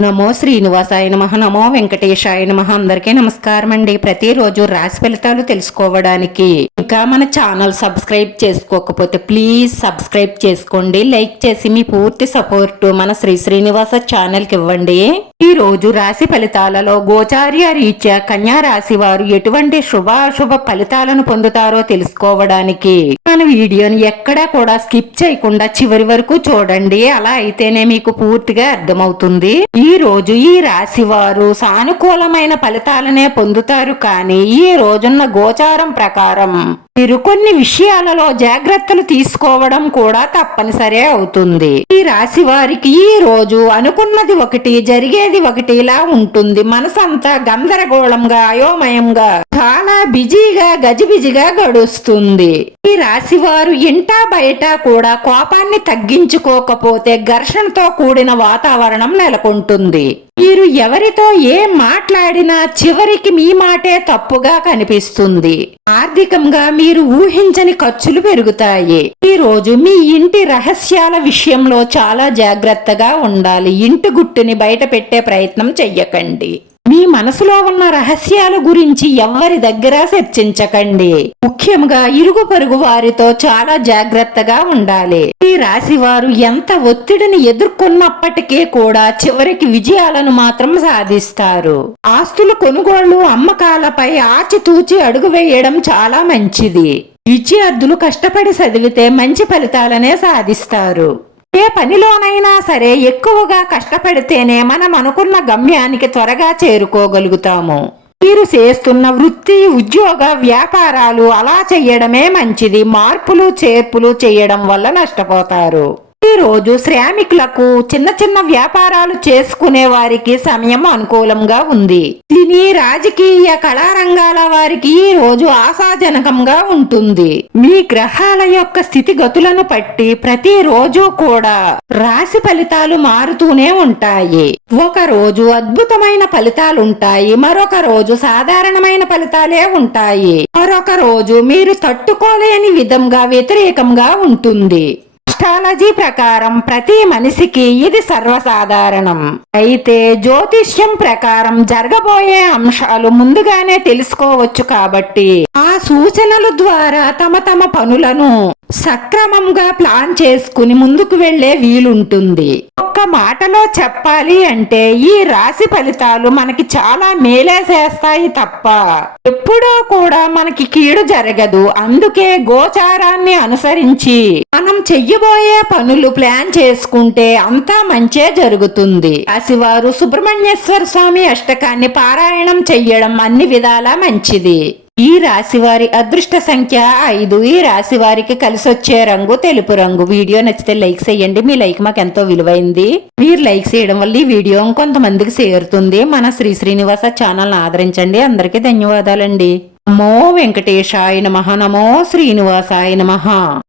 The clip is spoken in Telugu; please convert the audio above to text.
నమో శ్రీనివాసాయ నమః. నమో వెంకటేశాయ నమః. అందరికీ నమస్కారం అండి. ప్రతిరోజు రాశి ఫలితాలు తెలుసుకోవడానికి ఇంకా మన ఛానల్ సబ్స్క్రైబ్ చేసుకోకపోతే ప్లీజ్ సబ్స్క్రైబ్ చేసుకోండి. లైక్ చేసి మీ పూర్తి సపోర్ట్ మన శ్రీ శ్రీనివాస ఛానల్ కి ఇవ్వండి. ఈ రోజు రాశి ఫలితాలలో గోచార్య రీత్యా కన్యా రాశి వారు ఎటువంటి శుభాశుభ ఫలితాలను పొందుతారో తెలుసుకోవడానికి మన వీడియోని ఎక్కడా కూడా స్కిప్ చేయకుండా చివరి వరకు చూడండి. అలా అయితేనే మీకు పూర్తిగా అర్థమవుతుంది. ఈ రోజు ఈ రాశి వారు సానుకూలమైన ఫలితాలనే పొందుతారు. కానీ ఈ రోజున్న గోచారం ప్రకారం మీరు కొన్ని విషయాలలో జాగ్రత్తలు తీసుకోవడం కూడా తప్పనిసరి అవుతుంది. ఈ రాశి వారికి ఈ రోజు అనుకున్నది ఒకటి జరిగేది ఒకటి ఇలా ఉంటుంది. మనసంతా గందరగోళంగా అయోమయంగా చాలా బిజీగా గజిబిజిగా గడుస్తుంది. ఈ రాశి వారు ఇంటా బయట కూడా కోపాన్ని తగ్గించుకోకపోతే ఘర్షణతో కూడిన వాతావరణం నెలకొంటుంది. మీరు ఎవరితో ఏం మాట్లాడినా చివరికి మీ మాటే తప్పుగా కనిపిస్తుంది. ఆర్థికంగా మీరు ఊహించని ఖర్చులు పెరుగుతాయి. ఈ రోజు మీ ఇంటి రహస్యాల విషయంలో చాలా జాగ్రత్తగా ఉండాలి. ఇంటి గుట్టుని బయట పెట్టే ప్రయత్నం చెయ్యకండి. మీ మనసులో ఉన్న రహస్యాల గురించి ఎవ్వరి దగ్గర చర్చించకండి. ముఖ్యంగా ఇరుగు పొరుగు వారితో చాలా జాగ్రత్తగా ఉండాలి. ఈ రాశి వారు ఎంత ఒత్తిడిని ఎదుర్కొన్నప్పటికీ కూడా చివరికి విజయాలను మాత్రం సాధిస్తారు. ఆస్తుల కొనుగోళ్లు అమ్మకాలపై ఆచితూచి అడుగు వేయడం చాలా మంచిది. విద్యార్థులు కష్టపడి చదివితే మంచి ఫలితాలనే సాధిస్తారు. ఏ పనిలోనైనా సరే ఎక్కువగా కష్టపడితేనే మనం అనుకున్న గమ్యానికి త్వరగా చేరుకోగలుగుతాము. మీరు చేస్తున్న వృత్తి, ఉద్యోగ, వ్యాపారాలు అలా చెయ్యడమే మంచిది. మార్పులు చేర్పులు చేయడం వల్ల నష్టపోతారు. ఈ రోజు శ్రామికులకు, చిన్న చిన్న వ్యాపారాలు చేసుకునే వారికి సమయం అనుకూలంగా ఉంది. సినీ, రాజకీయ, కళారంగాల వారికి ఈ రోజు ఆశాజనకంగా ఉంటుంది. మీ గ్రహాల యొక్క స్థితిగతులను బట్టి ప్రతిరోజు కూడా రాశి ఫలితాలు మారుతూనే ఉంటాయి. ఒక రోజు అద్భుతమైన ఫలితాలుంటాయి, మరొక రోజు సాధారణమైన ఫలితాలే ఉంటాయి, మరొక రోజు మీరు తట్టుకోలేని విధంగా వ్యతిరేకంగా ఉంటుంది. ఆస్ట్రాలజీ ప్రకారం ప్రతి మనిషికి ఇది సర్వసాధారణం. అయితే జ్యోతిష్యం ప్రకారం జరగబోయే అంశాలు ముందుగానే తెలుసుకోవచ్చు. కాబట్టి ఆ సూచనల ద్వారా తమ పనులను సక్రమంగా ప్లాన్ చేసుకుని ముందుకు వెళ్లే వీలుంటుంది. ఒక్క మాటలో చెప్పాలి అంటే ఈ రాశి ఫలితాలు మనకి చాలా మేలే చేస్తాయి తప్ప ఎప్పుడూ కూడా మనకి కీడు జరగదు. అందుకే గోచారాన్ని అనుసరించి మనం చెయ్యబోయే పనులు ప్లాన్ చేసుకుంటే అంతా మంచే జరుగుతుంది. రాశివారు సుబ్రహ్మణ్యేశ్వర స్వామి అష్టకాన్ని పారాయణం చెయ్యడం అన్ని విధాలా మంచిది. ఈ రాశివారి అదృష్ట సంఖ్య 5. ఈ రాశి వారికి కలిసొచ్చే రంగు తెలుపు రంగు. వీడియో నచ్చితే లైక్ చేయండి. మీ లైక్ మాకు ఎంతో విలువైంది. మీరు లైక్ చేయడం వల్ల ఈ వీడియో కొంతమందికి చేరుతుంది. మన శ్రీ శ్రీనివాస ఛానల్ ఆదరించండి. అందరికీ ధన్యవాదాలండి. నమో వెంకటేశాయ నమః. నమో శ్రీనివాసాయ నమః.